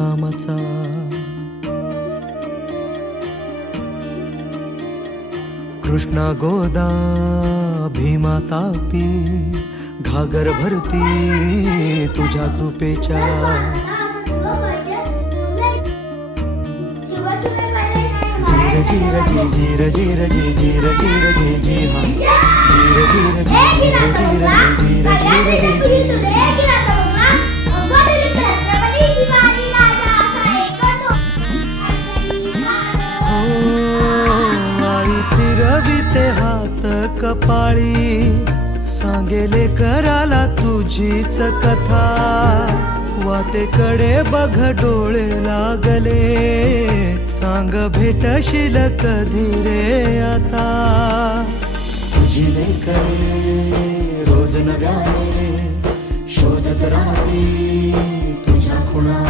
नामाचा कृष्णा गोदा भीमा तापी घागर भरती तुझ्या कृपेच्या जीर जीर जी जीर जी जीर जीर जी जी हा जीर जीर जी जीर जीर जी जीर जी जी फिरविते हात कपाळी सांगेले कराला तुझीच कथा वाटेकडे बघ डोळे लागले सांग भेटशील कधी रे आता तुझी लेकरे रोज नव्याने शोधत राहती तुझ्या खुणा